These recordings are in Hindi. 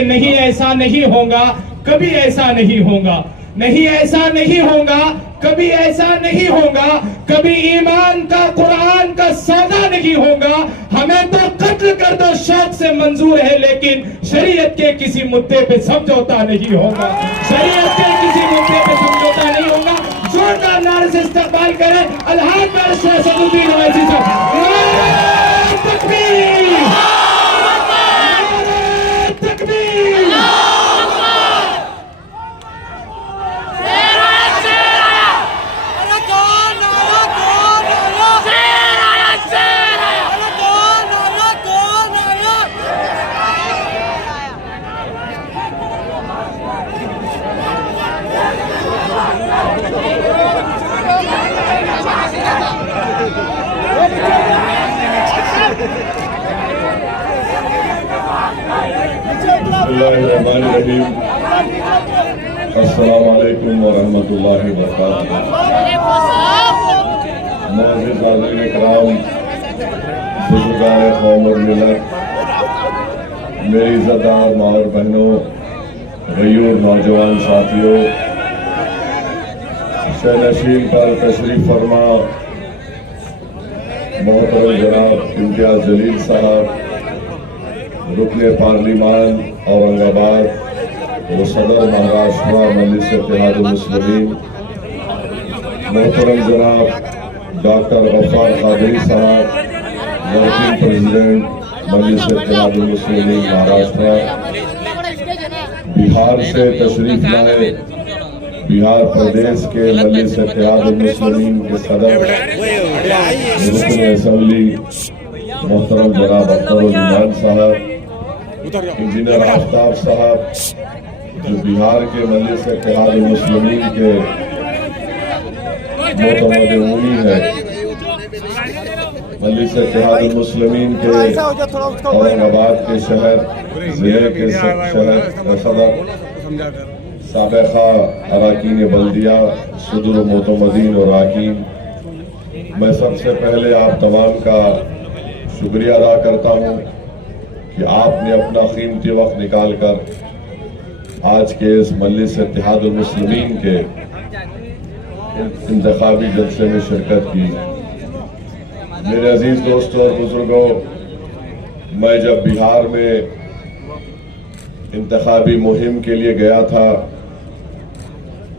कि नहीं ऐसा नहीं होगा, कभी ऐसा नहीं होगा, नहीं ऐसा नहीं होगा, कभी ऐसा नहीं होगा, कभी ईमान का कुरान का सौदा नहीं होगा। हमें तो कत्ल कर दो शौक से मंजूर है, लेकिन शरीयत के किसी मुद्दे पे समझौता नहीं होगा, शरीयत के किसी मुद्दे पे समझौता नहीं होगा। जोरदार नारे से इस्तकबाल करें अलहाज सदुद्दीन ओवैसी साहब। नारे तकबीर, नारे तकबीर। अस्सलामु अलैकुम व रहमतुल्लाहि व बरकातुहू। मुअज़्ज़िज़ हाज़िरीन इकराम, बुज़ुर्गान क़ौम और मिल्लत, मेरी इज़्ज़तदार माँ और बहनों, गयूर नौजवान साथियों, शहनशीन पर तशरीफ फरमा मोहतरम जनाब इम्तियाज जलील साहब, रुकने पार्लिमान औरंगाबाद वो सदर महाराष्ट्र मजलिस इत्तेहाद मुस्लिमीन, मोहतरम जनाब डॉक्टर गफ्फार कादरी साहब, वर्किंग प्रेसिडेंट मजलिस इत्तेहाद मुस्लिमीन महाराष्ट्र, बिहार से तशरीफ लाए बिहार प्रदेश के मजलिस इत्तेहाद मुस्लिमीन के सदर रुकन असेंबली मोहतरम जनाब अख्तर ईमान साहब, इंजीनियर आफ्ताब साहब जो बिहार के मजलिस इत्तेहाद मुस्लिमीन के मोतमदऊनी है, मजलिस इत्तेहाद मुस्लिमीन के औरंगाबाद के शहर जिले के शहर सदर, साबिक़ा अराकीन बल्दिया, सदर मोतमदीन और अराकीन, मैं सबसे पहले आप तमाम का शुक्रिया अदा करता हूँ कि आपने अपना कीमती वक्त निकाल कर आज के इस मजलिस इत्तेहाद मुस्लिमीन के इंतखाबी जलसे में शिरकत की। मेरे अजीज दोस्तों और बुजुर्गों, मैं जब बिहार में इंतखाबी मुहिम के लिए गया था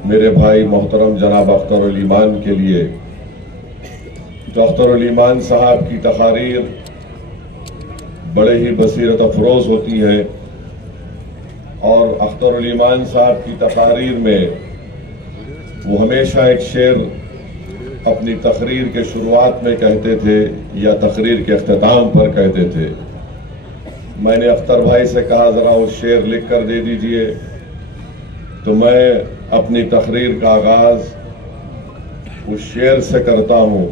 मेरे भाई मोहतरम जनाब अख्तर ईमान के लिए, तो अख्तर ईमान साहब की तकारीर बड़े ही बसीरत अफरोज होती है और अख्तर ईमान साहब की तकारीर में वो हमेशा एक शेर अपनी तकरीर के शुरुआत में कहते थे या तकरीर के अख्ताम पर कहते थे। मैंने अख्तर भाई से कहा ज़रा वो शेर लिख कर दे दीजिए, तो मैं अपनी तकरीर का आगाज़ उस शेर से करता हूँ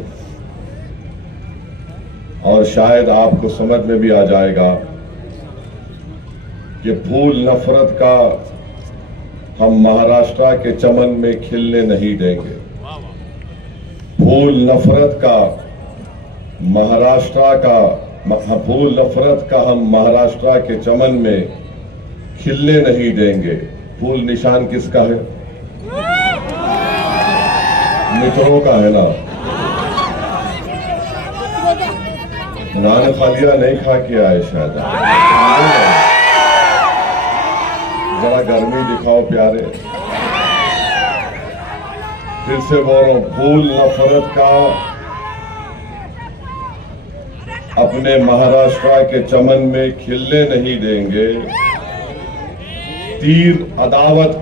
और शायद आपको समझ में भी आ जाएगा कि फूल नफरत का हम महाराष्ट्र के चमन में खिलने नहीं देंगे। फूल नफरत का महाराष्ट्र का फूल नफरत का हम महाराष्ट्र के चमन में खिलने नहीं देंगे। फूल निशान किसका है? मित्रों का है ना। नान खालिया नहीं खा के आए शायद। जरा गर्मी दिखाओ प्यारे। फिर से बोल रहा हूं, फूल नफरत का अपने महाराष्ट्र के चमन में खिलने नहीं देंगे। तीर अदावत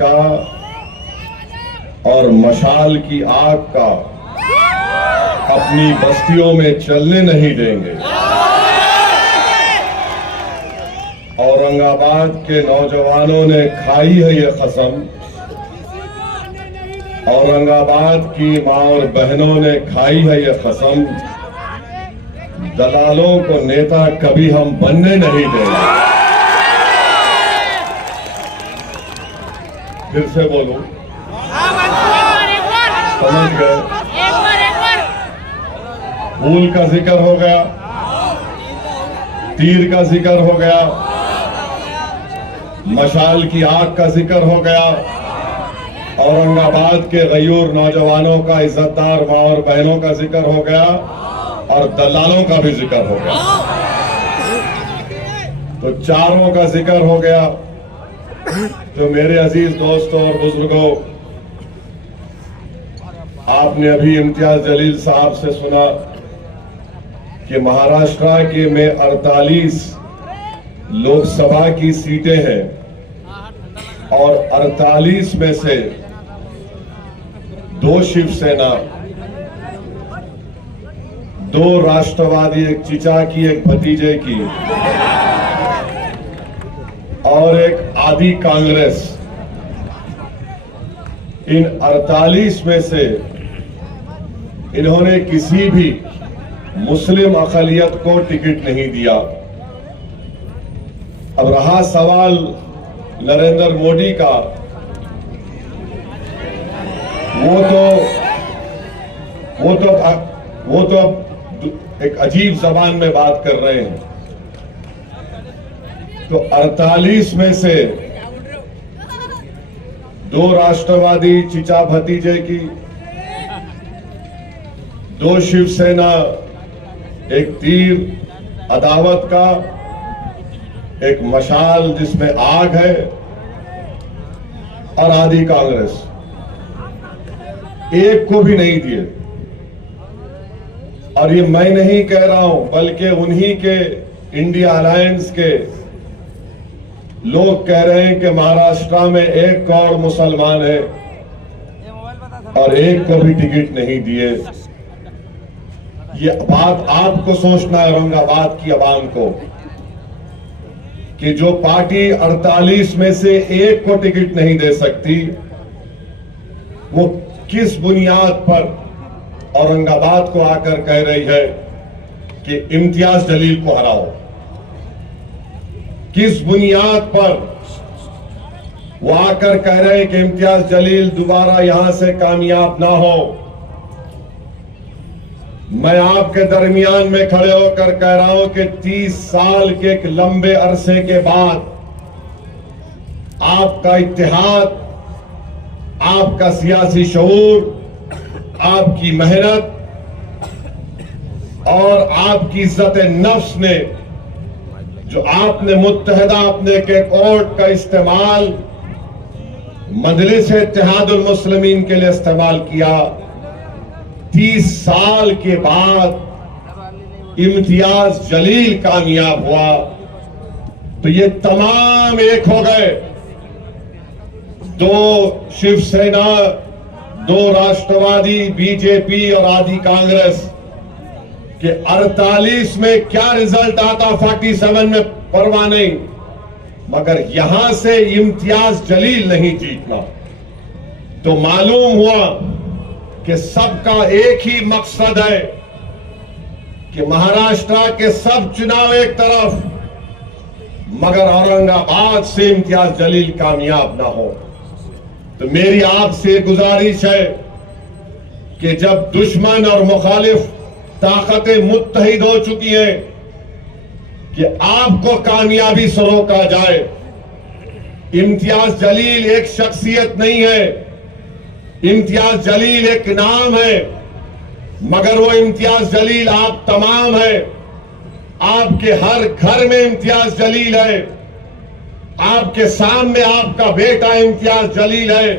का और मशाल की आग का अपनी बस्तियों में चलने नहीं देंगे। औरंगाबाद के नौजवानों ने खाई है ये कसम, औरंगाबाद की मां और बहनों ने खाई है ये कसम, दलालों को नेता कभी हम बनने नहीं देंगे। फिर से बोलूं, समझ गए? फूल का जिक्र हो गया, तीर का जिक्र हो गया, मशाल की आग का जिक्र हो गया, औरंगाबाद के गयूर नौजवानों का, इज्जतदार मां और बहनों का जिक्र हो गया और दलालों का भी जिक्र हो गया। तो चारों का जिक्र हो गया। तो मेरे अजीज दोस्तों और बुजुर्गों, आपने अभी इम्तियाज जलील साहब से सुना कि महाराष्ट्र के में 48 लोकसभा की सीटें हैं और 48 में से 2 शिवसेना, 2 राष्ट्रवादी, एक चिचा की, एक भतीजे की और एक आदि कांग्रेस, इन 48 में से इन्होंने किसी भी मुस्लिम अक़लियत को टिकट नहीं दिया। अब रहा सवाल नरेंद्र मोदी का, वो तो एक अजीब जबान में बात कर रहे हैं। तो 48 में से 2 राष्ट्रवादी चिचा भतीजे की, 2 शिवसेना, एक तीर अदावत का, एक मशाल जिसमें आग है और आदि कांग्रेस, एक को भी नहीं दिए। और ये मैं नहीं कह रहा हूं, बल्कि उन्हीं के इंडिया अलायंस के लोग कह रहे हैं कि महाराष्ट्र में 1 करोड़ मुसलमान है और एक को भी टिकट नहीं दिए। ये बात आपको सोचना है, औरंगाबाद की आवाम को, कि जो पार्टी 48 में से 1 को टिकट नहीं दे सकती, वो किस बुनियाद पर औरंगाबाद को आकर कह रही है कि इम्तियाज जलील को हराओ। किस बुनियाद पर वो आकर कह रहे हैं कि इम्तियाज जलील दोबारा यहां से कामयाब ना हो। मैं आपके दरमियान में खड़े होकर कह रहा हूं कि 30 साल के एक लंबे अरसे के बाद आपका इत्तेहाद, आपका सियासी शऊर, आपकी मेहनत और आपकी इज्जत नफ्स ने, जो आपने मुत्तहदा अपने के कोर्ट का इस्तेमाल मजलिस इत्तेहादुल मुस्लिमीन के लिए इस्तेमाल किया, 30 साल के बाद इम्तियाज जलील कामयाब हुआ। तो ये तमाम एक हो गए, 2 शिवसेना, 2 राष्ट्रवादी, बीजेपी और आदि कांग्रेस के 48 में क्या रिजल्ट आता 47 में परवाह नहीं, मगर यहां से इम्तियाज जलील नहीं जीतना। तो मालूम हुआ कि सबका एक ही मकसद है कि महाराष्ट्र के सब चुनाव एक तरफ, मगर औरंगाबाद से इम्तियाज जलील कामयाब ना हो। तो मेरी आपसे गुजारिश है कि जब दुश्मन और मुखालिफ ताकतें मुत्तहिद हो चुकी हैं कि आपको कामयाबी से रोका जाए। इम्तियाज जलील एक शख्सियत नहीं है, इम्तियाज जलील एक नाम है, मगर वो इम्तियाज जलील आप तमाम है। आपके हर घर में इम्तियाज जलील है, आपके सामने आपका बेटा इम्तियाज जलील है,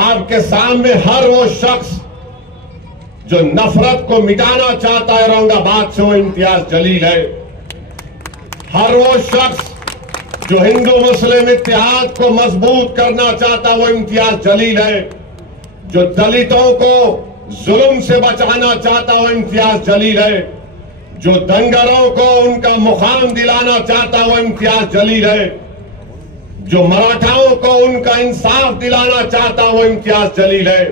आपके सामने हर वो शख्स जो नफरत को मिटाना चाहता है औरंगाबाद से, वो इम्तियाज जलील है। हर वो शख्स जो हिंदू मुस्लिम इत्तेहाद को मजबूत करना चाहता, वो इम्तियाज जलील है। जो दलितों को जुल्म से बचाना चाहता, वो इम्तियाज जलील है। जो दंगरों को उनका मुकाम दिलाना चाहता, वो इम्तियाज जलील है। जो मराठाओं को उनका इंसाफ दिलाना चाहता, वो इम्तियाज जलील है।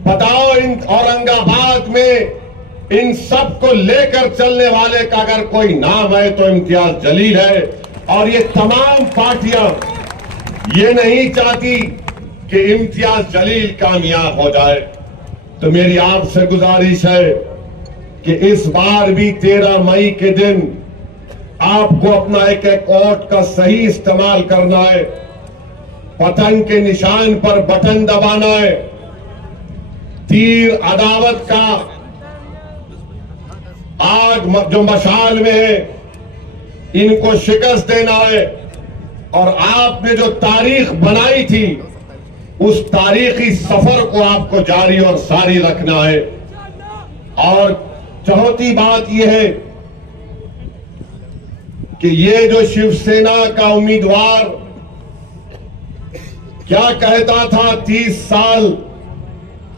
बताओ, इन औरंगाबाद में इन सब को लेकर चलने वाले का अगर कोई नाम है तो इम्तियाज जलील है। और ये तमाम पार्टियां ये नहीं चाहती कि इम्तियाज जलील कामयाब हो जाए। तो मेरी आपसे गुजारिश है कि इस बार भी 13 मई के दिन आपको अपना एक एक वोट का सही इस्तेमाल करना है। पतंग के निशान पर बटन दबाना है। तीर अदावत का आग जो मशाल में है, इनको शिकस्त देना है। और आपने जो तारीख बनाई थी, उस तारीखी सफर को आपको जारी और सारी रखना है। और चौथी बात यह है कि ये जो शिवसेना का उम्मीदवार क्या कहता था, 30 साल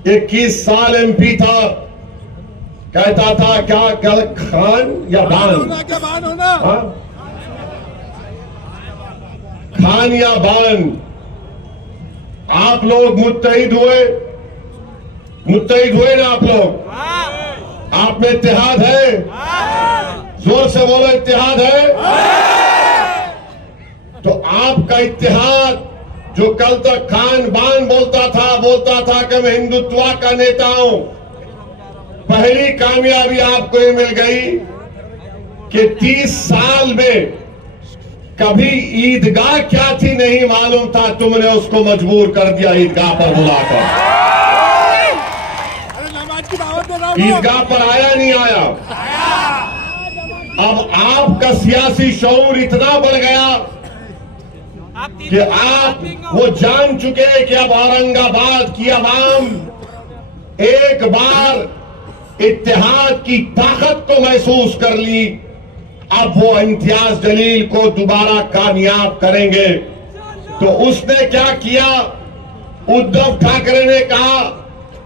21 साल एमपी था, कहता था क्या खान या बान, हाँ? खान या बान। आप लोग मुत्तहिद हुए ना? आप लोग, आप में इत्तेहाद है? जोर से बोलो, इत्तेहाद है? तो आपका इत्तेहाद जो कल तक खान बान बोलता था कि मैं हिंदुत्व का नेता हूं, पहली कामयाबी आपको ये मिल गई कि 30 साल में कभी ईदगाह क्या थी नहीं मालूम था, तुमने उसको मजबूर कर दिया ईदगाह पर बुलाकर। ईदगाह पर आया नहीं आया। अब आपका सियासी शऊर इतना बढ़ गया कि आप वो जान चुके हैं कि अब औरंगाबाद की आवाम एक बार इत्तेहाद की ताकत को महसूस कर ली। अब वो इम्तियाज जलील को दोबारा कामयाब करेंगे। तो उसने क्या किया? उद्धव ठाकरे ने कहा,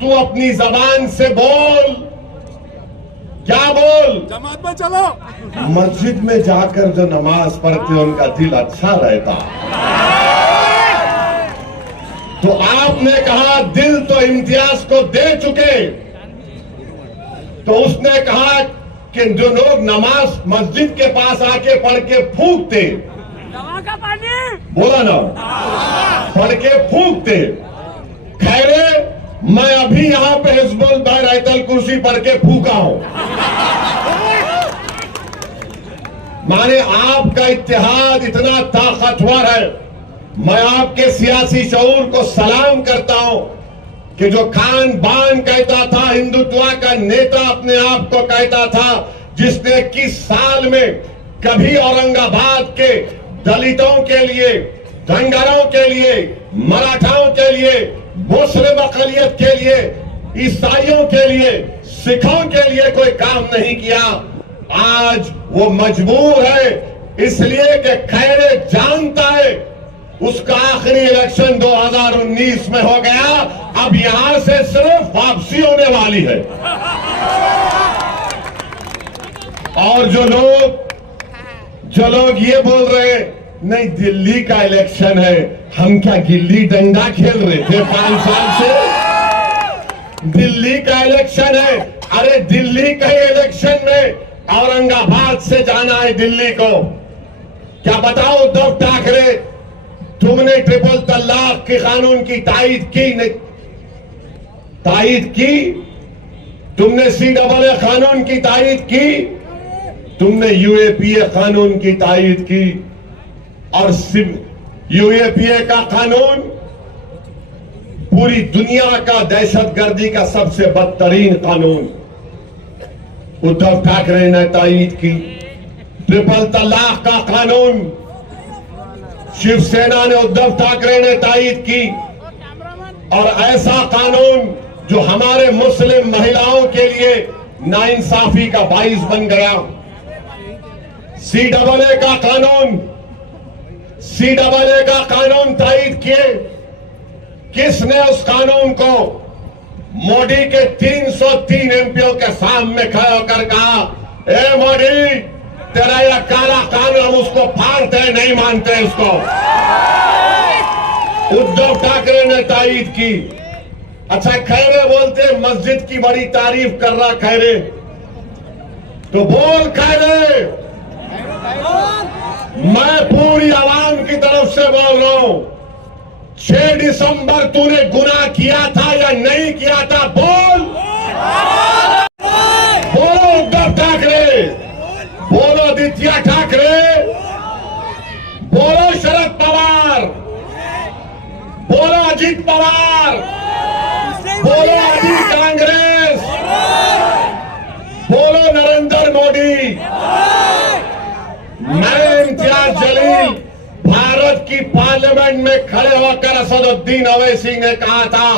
तू अपनी जबान से बोल। क्या बोल? जमात में चलो। मस्जिद में जाकर जो नमाज पढ़ते उनका दिल अच्छा रहता। तो आपने कहा दिल तो इम्तियाज को दे चुके। तो उसने कहा कि जो लोग नमाज मस्जिद के पास आके पढ़ के फूंकते, का पानी बोला ना, पढ़ के फूंकते, खैरे मैं अभी यहां पे हिजबुल बैतल कुर्सी पढ़ के फूका हूं। माने आपका इत्तेहाद इतना ताकतवर है। मैं आपके सियासी शऊर को सलाम करता हूं कि जो खान बान कहता था, हिंदुत्व का नेता अपने आप को कहता था, जिसने 21 साल में कभी औरंगाबाद के दलितों के लिए, धनगरों के लिए, मराठाओं के लिए, मुस्लिम अकलियत के लिए, ईसाइयों के लिए, सिखों के लिए कोई काम नहीं किया, आज वो मजबूर है इसलिए कि खैरे जानता है उसका आखिरी इलेक्शन 2019 में हो गया। अब यहां से सिर्फ वापसी होने वाली है। और जो लोग ये बोल रहे हैं, नहीं दिल्ली का इलेक्शन है, हम क्या गिल्ली डंडा खेल रहे थे 5 साल से? दिल्ली का इलेक्शन है। अरे दिल्ली के इलेक्शन में औरंगाबाद से जाना है दिल्ली को। क्या बताओ उद्धव ठाकरे, तुमने ट्रिपल तलाक के कानून की तायीद की नहीं? तायीद की? तुमने CAA कानून की तायीद की? तुमने UAPA कानून की तायीद की? और UAPA का कानून पूरी दुनिया का दहशतगर्दी का सबसे बदतरीन कानून उद्धव ठाकरे ने तायीद की। ट्रिपल तलाक का कानून शिवसेना ने, उद्धव ठाकरे ने तायीद की। और ऐसा कानून जो हमारे मुस्लिम महिलाओं के लिए नाइंसाफी का बाइस बन गया। CAA का कानून तायीद किए। किसने उस कानून को मोदी के 303 एमपीओ के सामने खड़ा होकर कहा, ए मोदी तेरा यह काला कानून, हम उसको फाड़ते हैं, नहीं मानते उसको? उद्धव ठाकरे ने तायीद की। अच्छा खैरे बोलते मस्जिद की बड़ी तारीफ कर रहा खैरे, तो बोल खैरे, मैं पूरी आवाम की तरफ से बोल रहा हूं, 6 दिसंबर तूने गुनाह किया था या नहीं किया था? बोल बोलो। बोलोगे? बोलो शरद पवार, बोलो अजीत पवार, बोलो अभी कांग्रेस, बोलो नरेंद्र मोदी। मैं इम्तियाज जलील भारत की पार्लियामेंट में खड़े होकर असदुद्दीन ओवैसी ने कहा था,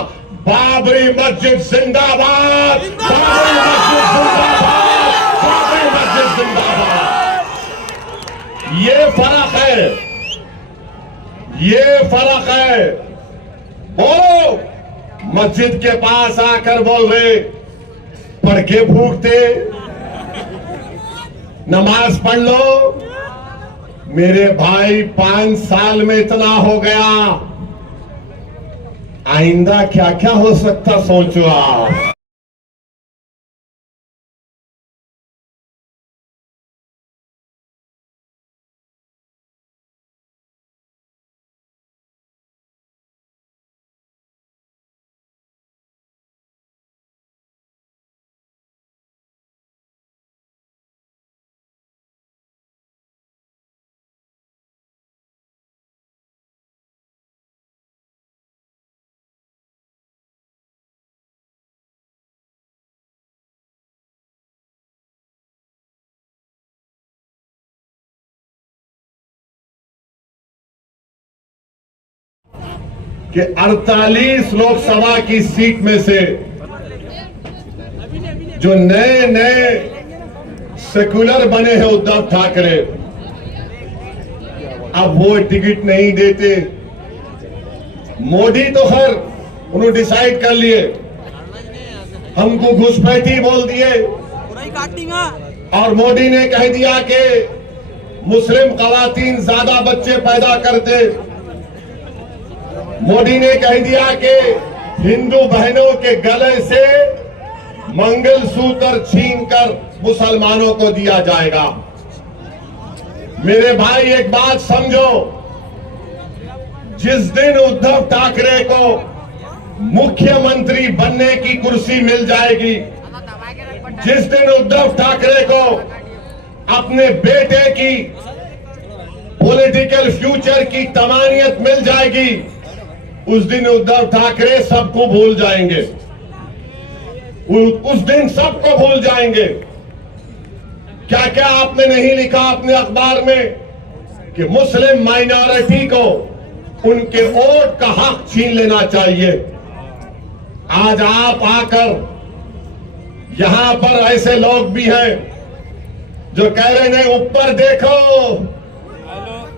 बाबरी मस्जिद जिंदाबाद, बाबरी मस्जिद जिंदाबाद, बाबरी मस्जिद जिंदाबाद। ये फर्क है, ये फर्क है। बोलो, मस्जिद के पास आकर बोल रहे, पढ़ के फूकते, नमाज पढ़ लो। मेरे भाई 5 साल में इतना हो गया, आइंदा क्या क्या हो सकता सोचो आप। कि 48 लोकसभा की सीट में से जो नए नए सेक्युलर बने हैं उद्धव ठाकरे, अब वो टिकट नहीं देते। मोदी तो खैर उन्होंने डिसाइड कर लिए, हमको घुसपैठी बोल दिए, और मोदी ने कह दिया कि मुस्लिम खवातीन ज्यादा बच्चे पैदा करते। मोदी ने कह दिया कि हिंदू बहनों के गले से मंगलसूत्र छीनकर मुसलमानों को दिया जाएगा। मेरे भाई एक बात समझो, जिस दिन उद्धव ठाकरे को मुख्यमंत्री बनने की कुर्सी मिल जाएगी, जिस दिन उद्धव ठाकरे को अपने बेटे की पॉलिटिकल फ्यूचर की तमानियत मिल जाएगी, उस दिन उद्धव ठाकरे सबको भूल जाएंगे। उस दिन सबको भूल जाएंगे। क्या क्या आपने नहीं लिखा अपने अखबार में कि मुस्लिम माइनॉरिटी को उनके वोट का हक छीन लेना चाहिए। आज आप आकर यहां पर ऐसे लोग भी हैं जो कह रहे हैं ऊपर देखो,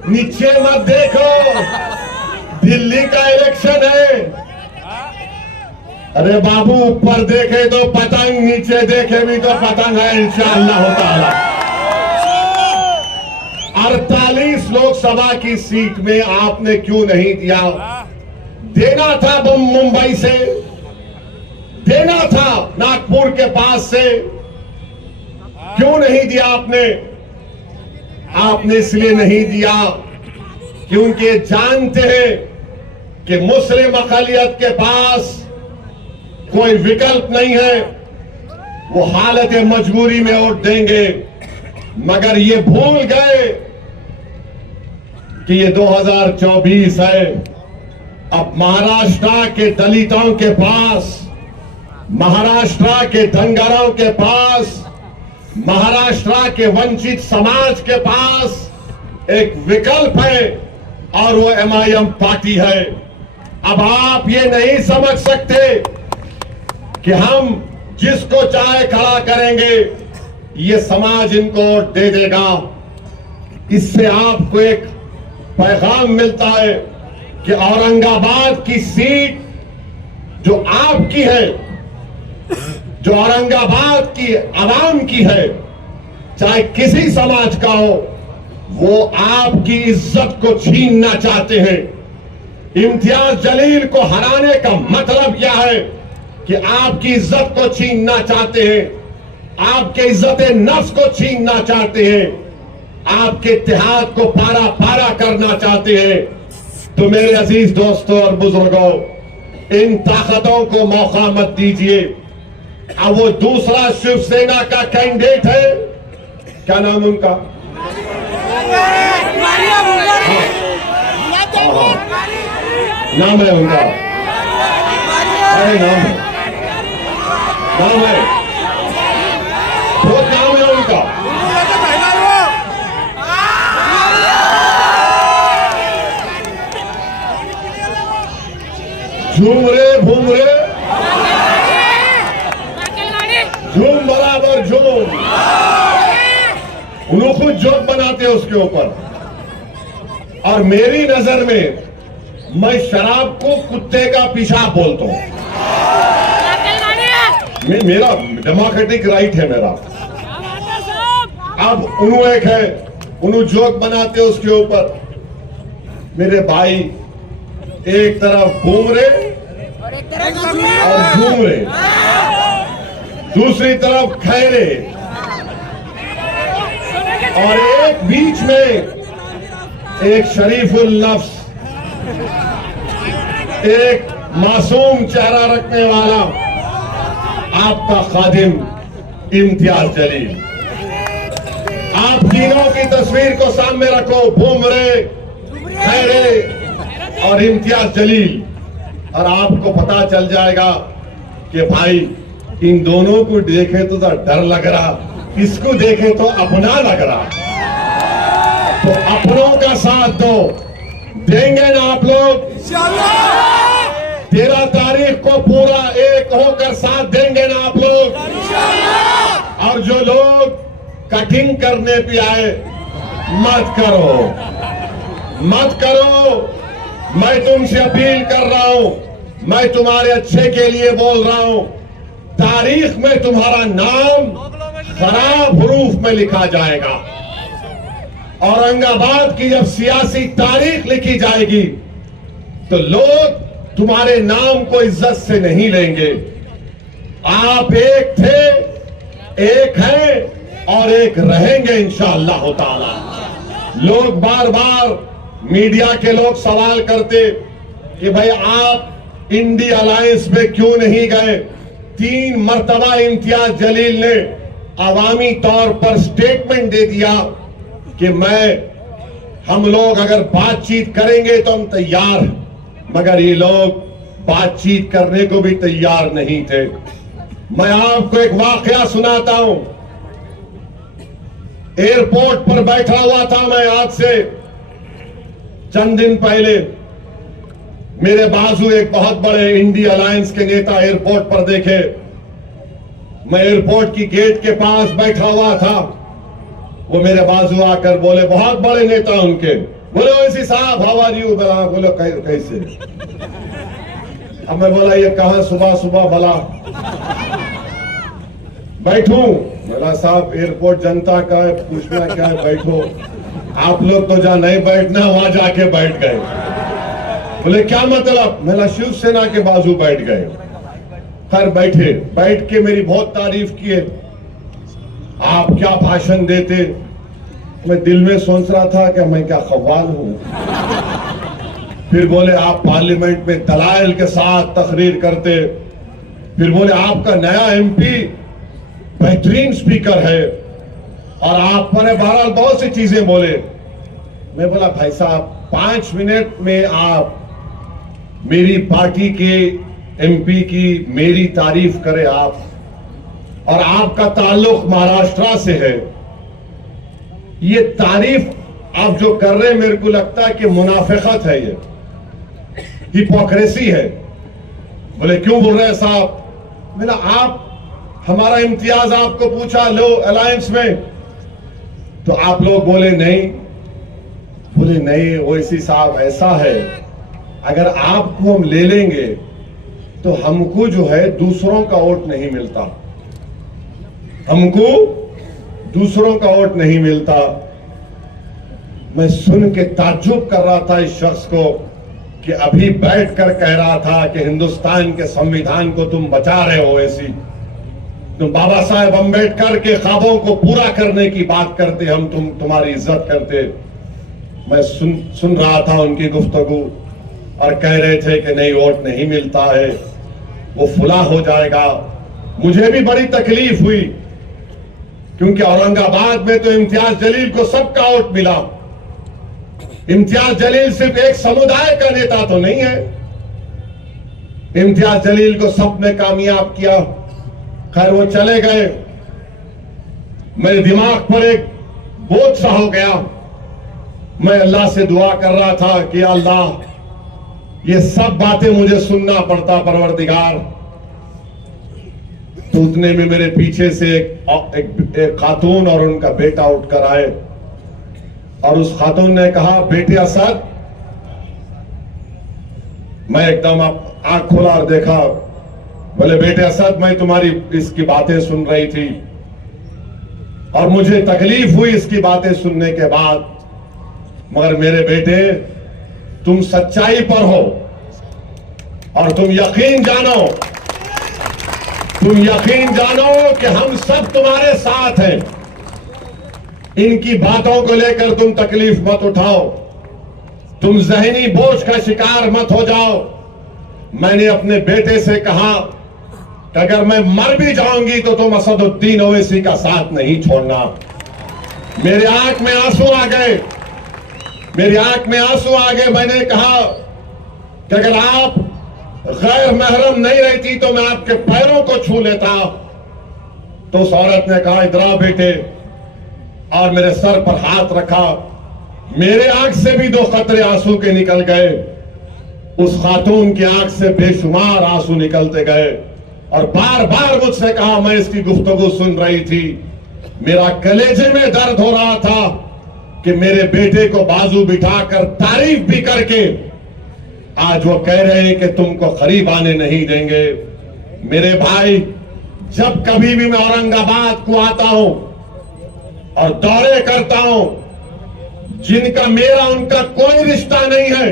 नीचे मत देखो, दिल्ली का इलेक्शन है। अरे बाबू, ऊपर देखे तो पतंग, नीचे देखे भी तो पतंग है इंशाअल्लाह ताला। 48 लोकसभा की सीट में आपने क्यों नहीं दिया? देना था मुंबई से, देना था नागपुर के पास से, क्यों नहीं दिया आपने? आपने इसलिए नहीं दिया क्योंकि जानते हैं कि मुस्लिम अक़लियत के पास कोई विकल्प नहीं है, वो हालत मजबूरी में वोट देंगे। मगर ये भूल गए कि ये 2024 है। अब महाराष्ट्र के दलितों के पास, महाराष्ट्र के धनगरों के पास, महाराष्ट्र के वंचित समाज के पास एक विकल्प है और वो MIM पार्टी है। अब आप ये नहीं समझ सकते कि हम जिसको चाहे खड़ा करेंगे, ये समाज इनको वोट दे देगा। इससे आपको एक पैगाम मिलता है कि औरंगाबाद की सीट जो आपकी है, जो औरंगाबाद की आवाम की है, चाहे किसी समाज का हो, वो आपकी इज्जत को छीनना चाहते हैं। इम्तियाज जलील को हराने का मतलब यह है कि आपकी इज्जत को छीनना चाहते हैं, आपके इज्जत नफ्स को छीनना चाहते हैं, आपके इत्तेहाद को पारा पारा करना चाहते हैं। तो मेरे अजीज दोस्तों और बुजुर्गों, इन ताकतों को मौका मत दीजिए। अब वो दूसरा शिवसेना का कैंडिडेट है, क्या नाम उनका, नाम है उनका, अरे नाम है, नाम है, बहुत नाम है उनका। झूम रे घूम रे, झूम बराबर झूम। उन्होंने खुद जोक बनाते हैं उसके ऊपर। और मेरी नजर में मैं शराब को कुत्ते का पेशाब बोलता हूं। मेरा डेमोक्रेटिक राइट है मेरा। अब उन्होंने एक है, उन्होंने जोक बनाते हैं उसके ऊपर। मेरे भाई एक तरफ घूम रहे और झूम रहे, दूसरी तरफ खैरे, और एक बीच में एक शरीफुल नफ्स, एक मासूम चेहरा रखने वाला आपका खादिम इम्तियाज जलील। आप तीनों की तस्वीर को सामने रखो, भूमरे, खैरे और इम्तियाज जलील, और आपको पता चल जाएगा कि भाई इन दोनों को देखे तो डर लग रहा, इसको देखे तो अपना लग रहा। तो अपनों का साथ दो, देंगे ना आप लोग? 13 तारीख को पूरा एक होकर साथ देंगे ना आप लोग? और जो लोग कटिंग करने पे आए, मत करो, मत करो। मैं तुमसे अपील कर रहा हूं, मैं तुम्हारे अच्छे के लिए बोल रहा हूं। तारीख में तुम्हारा नाम खराब हरूफ में लिखा जाएगा। औरंगाबाद की जब सियासी तारीख लिखी जाएगी तो लोग तुम्हारे नाम को इज्जत से नहीं लेंगे। आप एक थे, एक हैं और एक रहेंगे इंशाअल्लाह ताला। लोग बार बार मीडिया के लोग सवाल करते कि भाई आप इंडी अलायंस में क्यों नहीं गए? 3 मर्तबा इम्तियाज जलील ने अवामी तौर पर स्टेटमेंट दे दिया कि हम लोग अगर बातचीत करेंगे तो हम तैयार हैं, मगर ये लोग बातचीत करने को भी तैयार नहीं थे। मैं आपको एक वाकया सुनाता हूं। एयरपोर्ट पर बैठा हुआ था मैं, आज से चंद दिन पहले मेरे बाजू एक बहुत बड़े इंडी अलायंस के नेता एयरपोर्ट पर देखे। मैं एयरपोर्ट की गेट के पास बैठा हुआ था, वो मेरे बाजू आकर बोले, बहुत बड़े नेता उनके, बोले ओवैसी साहब हाउ आर यू? बोले कैसे? अब मैं बोला ये कहां सुबह सुबह भला बैठूं? बोला साहब एयरपोर्ट जनता का है, पूछना क्या है, बैठो। आप लोग तो जहां नहीं बैठना वहां जाके बैठ गए। बोले क्या मतलब? मेरा शिवसेना के बाजू बैठ गए। खैर बैठे, बैठ के मेरी बहुत तारीफ किए, आप क्या भाषण देते। मैं दिल में सोच रहा था कि मैं क्या कव्वाल हूं। फिर बोले आप पार्लियामेंट में दलाइल के साथ तकरीर करते। फिर बोले आपका नया एमपी बेहतरीन स्पीकर है, और आप पर बहरहाल बहुत सी चीजें बोले। मैं बोला भाई साहब 5 मिनट में आप मेरी पार्टी के एमपी की मेरी तारीफ करें आप, और आपका ताल्लुक महाराष्ट्र से है, ये तारीफ आप जो कर रहे हैं मेरे को लगता है कि मुनाफिकत है, ये हिपोक्रेसी है। बोले क्यों बोल रहे हैं साहब? बोला आप हमारा इम्तियाज आपको पूछा लो अलायंस में, तो आप लोग बोले नहीं। बोले नहीं ओवैसी साहब ऐसा है, अगर आपको हम ले लेंगे तो हमको जो है दूसरों का वोट नहीं मिलता, हमको दूसरों का वोट नहीं मिलता। मैं सुन के ताज्जुब कर रहा था इस शख्स को कि अभी बैठकर कह रहा था कि हिंदुस्तान के संविधान को तुम बचा रहे हो, ऐसी तुम बाबा साहेब अम्बेडकर के ख्वाबों को पूरा करने की बात करते, हम तुम्हारी इज्जत करते। मैं सुन रहा था उनकी गुफ्तगू, और कह रहे थे कि नहीं वोट नहीं मिलता है, वो फुला हो जाएगा। मुझे भी बड़ी तकलीफ हुई, क्योंकि औरंगाबाद में तो इम्तियाज जलील को सबका वोट मिला। इम्तियाज जलील सिर्फ एक समुदाय का नेता तो नहीं है, इम्तियाज जलील को सबने कामयाब किया। खैर वो चले गए, मेरे दिमाग पर एक बोझ सा हो गया। मैं अल्लाह से दुआ कर रहा था कि अल्लाह ये सब बातें मुझे सुनना पड़ता परवरदिगार। तो उतने में मेरे पीछे से एक खातून और उनका बेटा उठकर आए और उस खातून ने कहा, बेटे असद। मैं एकदम आंख खोला और देखा, बोले बेटे असद, मैं तुम्हारी इसकी बातें सुन रही थी और मुझे तकलीफ हुई इसकी बातें सुनने के बाद, मगर मेरे बेटे तुम सच्चाई पर हो और तुम यकीन जानो कि हम सब तुम्हारे साथ हैं। इनकी बातों को लेकर तुम तकलीफ मत उठाओ, तुम जहनी बोझ का शिकार मत हो जाओ। मैंने अपने बेटे से कहा कि अगर मैं मर भी जाऊंगी तो तुम असदुद्दीन ओवैसी का साथ नहीं छोड़ना। मेरे आंख में आंसू आ गए, मैंने कहा कि अगर आप गैर महरम नहीं रहती तो मैं आपके पैरों को छू लेता। तो उस औरत ने कहा, इधर आओ बेटे, और मेरे सर पर हाथ रखा। मेरे आंख से भी 2 कतरे आंसू के निकल गए। उस खातून की आंख से बेशुमार आंसू निकलते गए और बार बार मुझसे कहा, मैं इसकी गुफ्तगू सुन रही थी, मेरा कलेजे में दर्द हो रहा था कि मेरे बेटे को बाजू बिठाकर तारीफ भी करके आज वो कह रहे हैं कि तुमको करीब आने नहीं देंगे। मेरे भाई, जब कभी भी मैं औरंगाबाद को आता हूं और दौरे करता हूं, जिनका मेरा उनका कोई रिश्ता नहीं है,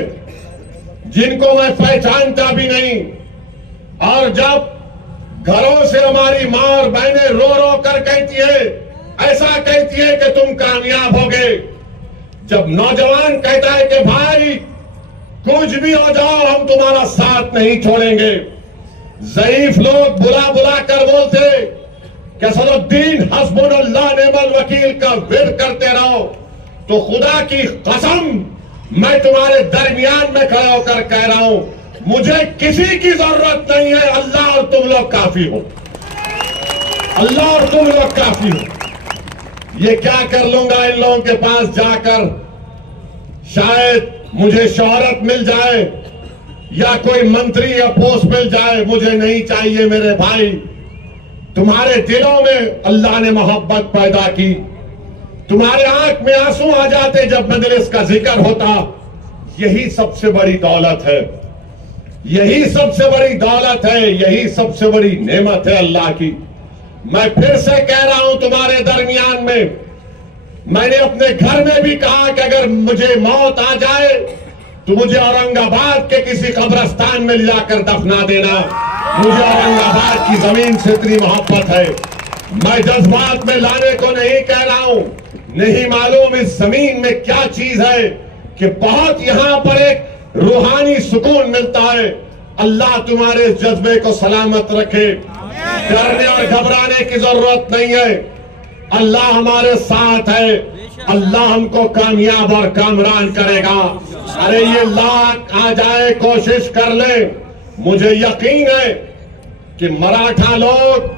जिनको मैं पहचानता भी नहीं, और जब घरों से हमारी मां और बहनें रो रो कर कहती है, ऐसा कहती है कि तुम कामयाब हो गए, जब नौजवान कहता है कि भाई कुछ भी हो जाओ हम तुम्हारा साथ नहीं छोड़ेंगे, ज़ईफ लोग बुला बुला कर बोलते कि असदुद्दीन हस्बुनल्लाह नेमल वकील का विर्द करते रहो, तो खुदा की कसम मैं तुम्हारे दरमियान में खड़ा होकर कह रहा हूं, मुझे किसी की जरूरत नहीं है, अल्लाह और तुम लोग काफी हो, अल्लाह और तुम लोग काफी हो। ये क्या कर लूंगा इन लोगों के पास जाकर, शायद मुझे शोहरत मिल जाए या कोई मंत्री या पोस्ट मिल जाए, मुझे नहीं चाहिए। मेरे भाई, तुम्हारे दिलों में अल्लाह ने मोहब्बत पैदा की, तुम्हारे आंख में आंसू आ जाते जब मजलिस का जिक्र होता। यही सबसे बड़ी दौलत है, यही सबसे बड़ी दौलत है, यही सबसे बड़ी नेमत है अल्लाह की। मैं फिर से कह रहा हूं तुम्हारे दरमियान में, मैंने अपने घर में भी कहा कि अगर मुझे मौत आ जाए तो मुझे औरंगाबाद के किसी कब्रिस्तान में लाकर दफना देना। मुझे औरंगाबाद की जमीन से इतनी मोहब्बत है। मैं जज्बात में लाने को नहीं कह रहा हूं, नहीं मालूम इस जमीन में क्या चीज है कि बहुत यहां पर एक रूहानी सुकून मिलता है। अल्लाह तुम्हारे इस जज्बे को सलामत रखे, डरने और घबराने की जरूरत नहीं है, अल्लाह हमारे साथ है, अल्लाह हमको कामयाब और कामरान करेगा। अरे ये लाख आ जाए, कोशिश कर ले, मुझे यकीन है कि मराठा लोग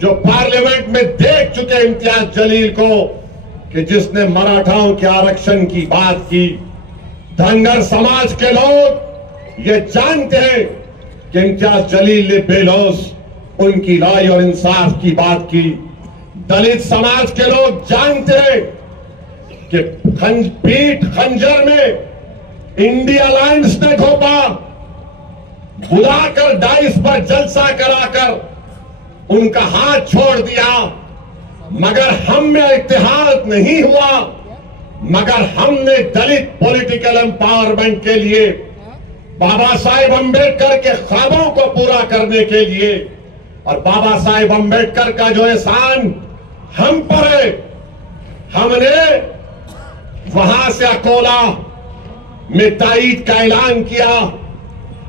जो पार्लियामेंट में देख चुके इम्तियाज जलील को कि जिसने मराठाओं के आरक्षण की बात की, धनगर समाज के लोग ये जानते हैं कि इम्तियाज जलील ने बेलौस उनकी राय और इंसाफ की बात की। दलित समाज के लोग जानते हैं कि पीठ खंजर में इंडिया अलायंस ने घोपा, बुलाकर डाइस पर जलसा कराकर उनका हाथ छोड़ दिया, मगर हम में इत्तेहाद नहीं हुआ, मगर हमने दलित पॉलिटिकल एम्पावरमेंट के लिए, बाबा साहेब अंबेडकर के ख्वाबों को पूरा करने के लिए, और बाबा साहेब अंबेडकर का जो एहसान हम पर है, हमने वहां से अकोला में ताईद का ऐलान किया,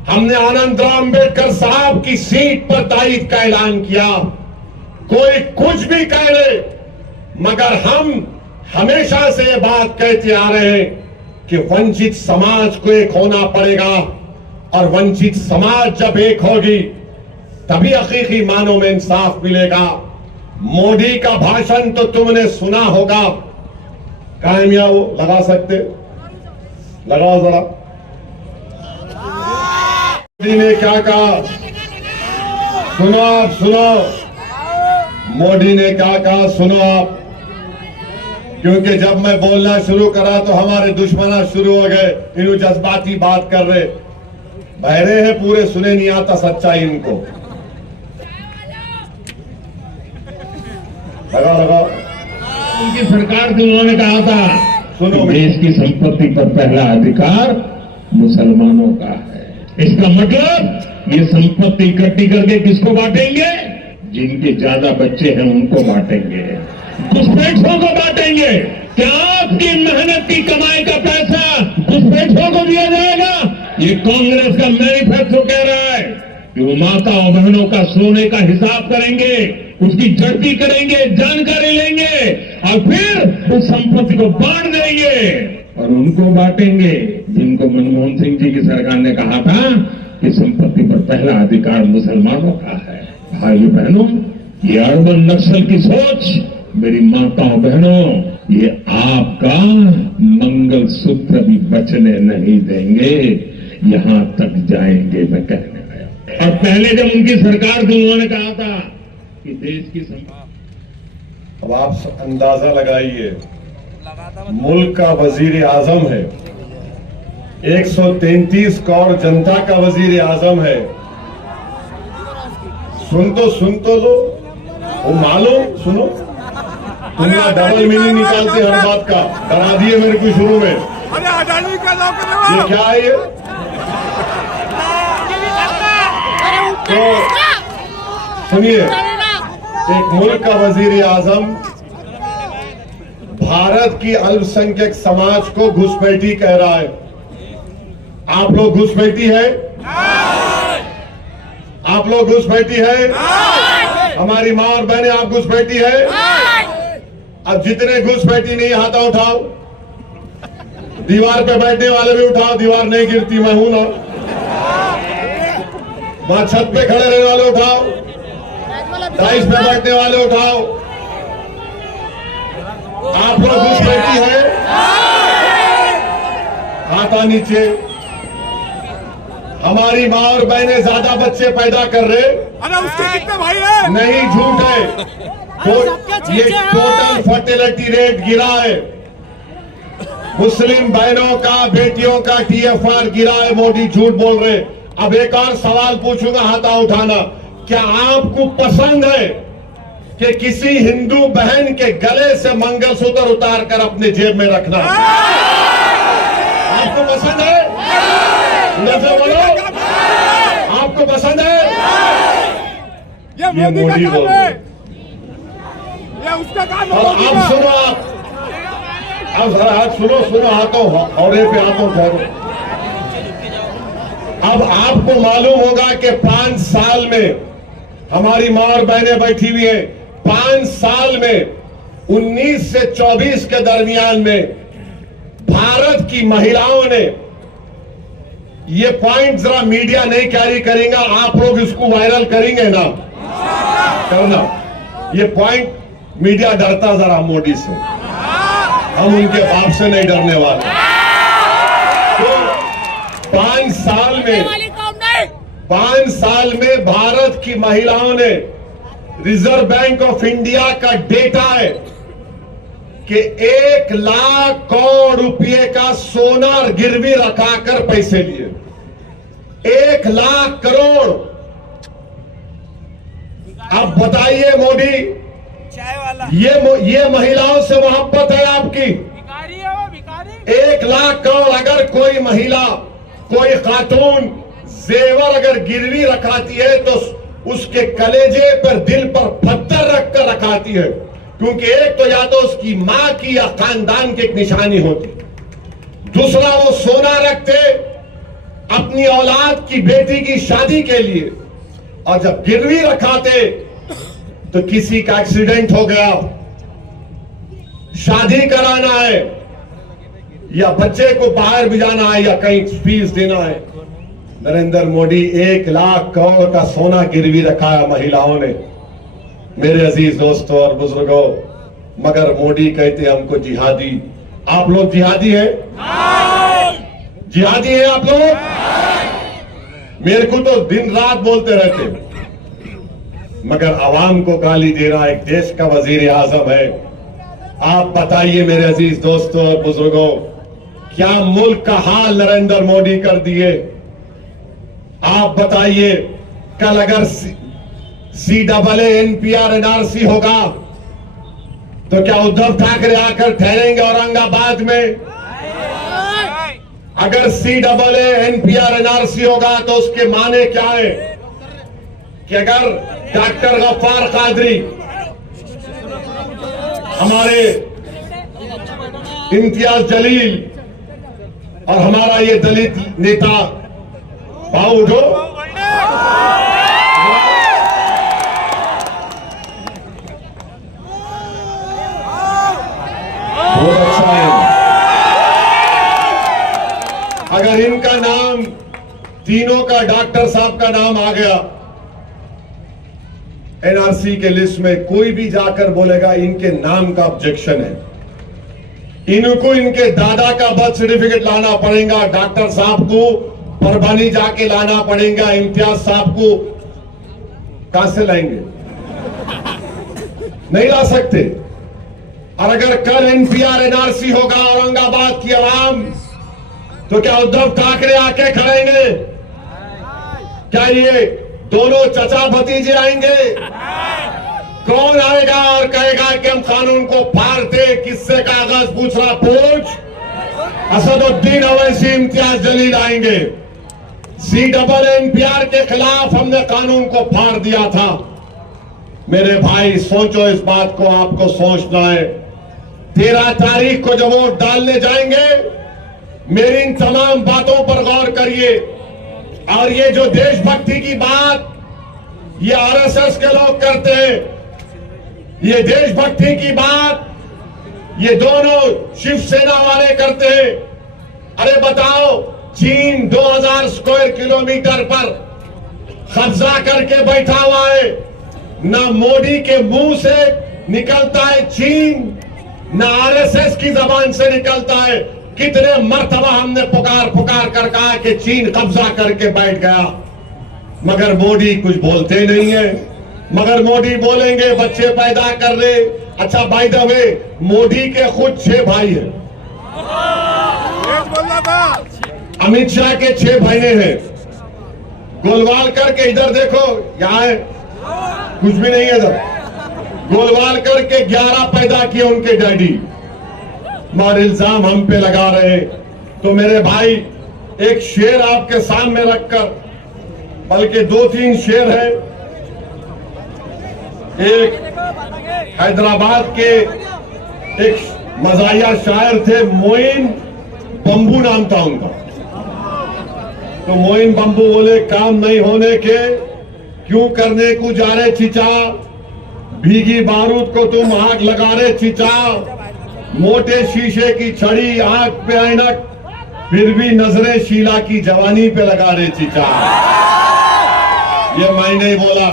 हमने आनंदराव अंबेडकर साहब की सीट पर ताईद का ऐलान किया। कोई कुछ भी कह ले, मगर हम हमेशा से ये बात कहते आ रहे हैं कि वंचित समाज को एक होना पड़ेगा, और वंचित समाज जब एक होगी तभी हकीकी मानों में इंसाफ मिलेगा। मोदी का भाषण तो तुमने सुना होगा, कामया वो लगा सकते, लगाओ जरा। मोदी ने क्या कहा, सुनो आप, सुनो मोदी ने क्या कहा, सुनो आप। क्योंकि जब मैं बोलना शुरू करा तो हमारे दुश्मना शुरू हो गए, इन्हों जज्बाती बात कर रहे, बहरे हैं पूरे, सुने नहीं आता सच्चाई इनको। लगा उनकी सरकार से उन्होंने कहा था, सुनो, देश की संपत्ति पर पहला अधिकार मुसलमानों का है। इसका मतलब ये संपत्ति इकट्ठी करके किसको बांटेंगे? जिनके ज्यादा बच्चे हैं उनको बांटेंगे, घुसपैठियों को बांटेंगे। क्या आपकी मेहनत की कमाई का पैसा घुसपैठियों को दिया जाएगा? ये कांग्रेस का मैनिफेस्टो कह रहा है कि वो माता और बहनों का सोने का हिसाब करेंगे, उसकी जड़ती करेंगे, जानकारी लेंगे और फिर उस संपत्ति को बांट देंगे और उनको बांटेंगे जिनको मनमोहन सिंह जी की सरकार ने कहा था कि संपत्ति पर पहला अधिकार मुसलमानों का है। भाइयों बहनों, ये अर्बन नक्सल की सोच, मेरी माताओं बहनों, ये आपका मंगल सूत्र भी बचने नहीं देंगे, यहां तक जाएंगे मैं कहने आया। और पहले जब उनकी सरकार थी उन्होंने कहा था कि देश की संपत्ति, अब आप अंदाजा लगाइए, मुल्क का वजीर आजम है, 133 करोड़ जनता का वजीर आजम है। सुन तो लो, वो मालूम, सुनो, तुम डबल मीनिंग निकालते हर बात का, डरा दिए मेरे को शुरू में। अरे अडानी का नौकर ये क्या है ये? तो सुनिए, एक मुल्क का वजीर आजम भारत की अल्पसंख्यक समाज को घुसपैठी कह रहा है। आप लोग घुसपैठी है? आप लोग घुसपैठी है? हमारी माँ और बहनें, आप घुसपैठी है? अब जितने घुसपैठी नहीं, हाथ उठाओ। दीवार पे बैठने वाले भी उठाओ, दीवार नहीं गिरती, मैं हूं ना। वहां छत पे खड़े रहने वाले उठाओ, डाइस पे बैठने वाले उठाओ। आप लोग घुसपैठी है? हाथा नीचे। हमारी माँ और बहनें ज्यादा बच्चे पैदा कर रहे? अरे उसके कितने भाई हैं? नहीं, झूठ है। तो ये टोटल फर्टिलिटी रेट गिरा है, मुस्लिम बहनों का, बेटियों का TFR गिरा है, मोदी झूठ बोल रहे। अब एक और सवाल पूछूंगा, हाथा उठाना। क्या आपको पसंद है कि किसी हिंदू बहन के गले से मंगलसूत्र उतार कर अपने जेब में रखना? आपको पसंद है? नजर बोलो, आपको पसंद है? ये मोदी का काम है, ये उसका काम है। और अब सुनो, अब जरा हाथ सुनो, हाथों हौड़े पे हाथों ठहरो। अब आपको मालूम होगा कि 5 साल में हमारी माँ और बहनें बैठी हुई हैं, 5 साल में 19 से 24 के दरमियान में भारत की महिलाओं ने, ये पॉइंट जरा मीडिया नहीं कैरी करेगा, आप लोग इसको वायरल करेंगे ना, करना। ये पॉइंट मीडिया डरता जरा मोदी से, हम उनके बाप से नहीं डरने वाले। तो 5 साल में भारत की महिलाओं ने, रिजर्व बैंक ऑफ इंडिया का डेटा है कि 1 लाख करोड़ रुपए का सोना गिरवी रखाकर पैसे लिए। 1 लाख करोड़। अब बताइए मोदी, ये महिलाओं से मोहब्बत है आपकी? भिखारी है वो, भिखारी। 1 लाख करोड़ अगर कोई महिला, कोई खातून जेवर अगर गिरवी रखाती है तो उसके कलेजे पर, दिल पर पत्थर रखकर रखाती है, क्योंकि एक तो या तो उसकी मां की या खानदान की एक निशानी होती, दूसरा वो सोना रखते अपनी औलाद की, बेटी की शादी के लिए, और जब गिरवी रखाते तो किसी का एक्सीडेंट हो गया, शादी कराना है या बच्चे को बाहर भिजाना है या कहीं फीस देना है, नरेंद्र मोदी 1 लाख करोड़ का सोना गिरवी रखा है महिलाओं ने। मेरे अजीज दोस्तों और बुजुर्गों, मगर मोदी कहते हमको जिहादी। आप लोग जिहादी हैं? जिहादी हैं आप लोग? मेरे को तो दिन रात बोलते रहते, मगर आवाम को गाली देना एक देश का वजीर आजम है। आप बताइए मेरे अजीज दोस्तों और बुजुर्गों, क्या मुल्क का हाल नरेंद्र मोदी कर दिए? आप बताइए, कल अगर CAA NPR NRC होगा तो क्या उद्धव ठाकरे आकर ठहरेंगे औरंगाबाद में? अगर CAA NPR NRC होगा तो उसके माने क्या है कि अगर डॉक्टर गफ्फार कादरी, हमारे इम्तियाज जलील और हमारा ये दलित नेता भाऊ जो बहुत अच्छा है, अगर इनका नाम, तीनों का, डॉक्टर साहब का नाम आ गया NRC के लिस्ट में, कोई भी जाकर बोलेगा इनके नाम का ऑब्जेक्शन है, इनको इनके दादा का बर्थ सर्टिफिकेट लाना पड़ेगा, डॉक्टर साहब को परवानी जाके लाना पड़ेगा, इम्तियाज साहब को कहां से लाएंगे? नहीं ला सकते। और अगर कल NPR NRC होगा औरंगाबाद की आवाम, तो क्या उद्धव ठाकरे आके खड़ेंगे? क्या ये दोनों चचा भतीजे आएंगे? कौन आएगा और कहेगा कि हम कानून को फाड़ते? किससे कागज पूछ रहा? पूछ। असदुद्दीन अवैसी, इम्तियाज जलील आएंगे। CAA NPR के खिलाफ हमने कानून को फाड़ दिया था। मेरे भाई सोचो, इस बात को आपको सोचना है। 13 तारीख को जब वोट डालने जाएंगे, मेरी इन तमाम बातों पर गौर करिए। और ये जो देशभक्ति की बात ये RSS के लोग करते हैं, ये देशभक्ति की बात ये दोनों शिवसेना वाले करते हैं। अरे बताओ, चीन 2000 स्क्वायर किलोमीटर पर कब्जा करके बैठा हुआ है, ना मोदी के मुंह से निकलता है चीन, ना RSS की जबान से निकलता है। कितने मर्तबा हमने पुकार पुकार कर कहा कि चीन कब्जा करके बैठ गया, मगर मोदी कुछ बोलते नहीं है। मगर मोदी बोलेंगे बच्चे पैदा कर रहे। अच्छा, बाय द वे, मोदी के खुद 6 भाई हैं। अमित शाह के 6 बहने हैं। गोलवालकर के, इधर देखो, यहाँ है, कुछ भी नहीं है इधर। गोलवालकर के 11 पैदा किए उनके डैडी, और इल्जाम हम पे लगा रहे। तो मेरे भाई, एक शेर आपके सामने रखकर, बल्कि 2-3 शेर है। एक हैदराबाद के एक मजाहिया शायर थे, मोइन बंबू नाम था उनका। तो मोइन बंबू बोले, काम नहीं होने के क्यों करने को जा रहे चिचा, भीगी बारूद को तुम आग लगा रहे चिचा, मोटे शीशे की छड़ी, आंख पे ऐनक, फिर भी नजरें शीला की जवानी पे लगा रहे चिचा। ये मैं नहीं बोला,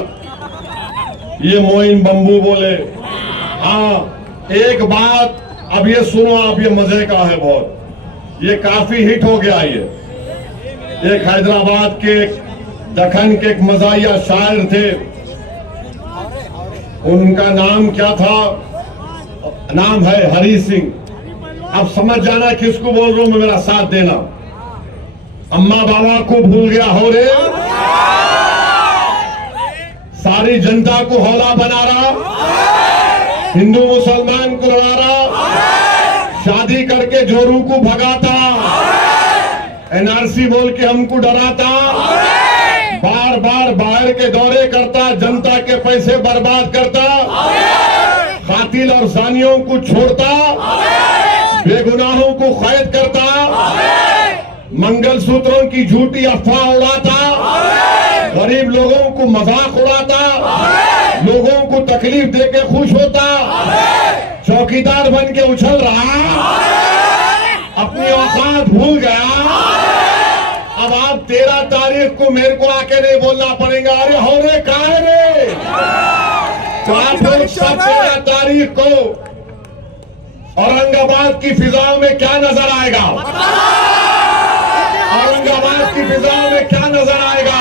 ये मोइन बंबू बोले। हाँ, एक बात अब ये सुनो आप, ये मजे का है बहुत, ये काफी हिट हो गया। ये एक हैदराबाद के, दखन के एक मजाहिया शायर थे, उनका नाम क्या था? नाम है हरी सिंह। अब समझ जाना किसको बोल रहा हूं, मेरा साथ देना। अम्मा बाबा को भूल गया हो रे, सारी जनता को हौला बना रहा, हिंदू मुसलमान को लड़ा रहा, शादी करके जोरू को भगाता, NRC बोल के हमको डराता, बार बार बाहर के दौरे करता, जनता के पैसे बर्बाद करता, कातिल और जानियों को छोड़ता, बेगुनाहों को कैद करता, मंगलसूत्रों की झूठी अफवाह उड़ाता, गरीब लोगों को मजाक उड़ाता, लोगों को तकलीफ देके खुश होता, चौकीदार बन के उछल रहा, अपनी औकात भूल गया। अब आप 13 तारीख को मेरे को आके नहीं बोलना पड़ेगा, अरे हो रे कहा है रे। तो आप लोग सब 13 तारीख को औरंगाबाद की फिजाओं में क्या नजर आएगा? औरंगाबाद की फिजाओं में क्या नजर आएगा?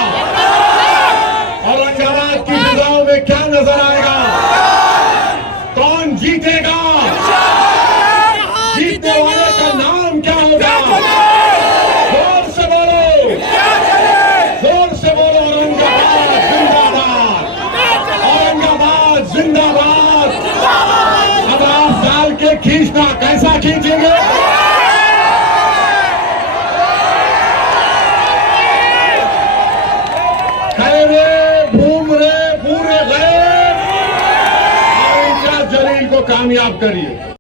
औरंगाबाद की फिजाओं में क्या नजर आएगा? कौन जीतेगा? जीतने वाले का नाम क्या होगा? जोर से बोलो, जोर से बोलो, औरंगाबाद जिंदाबाद, औरंगाबाद जिंदाबाद। अब आप डाल के खींचना, कैसा खींचेंगे? कामयाब करिए।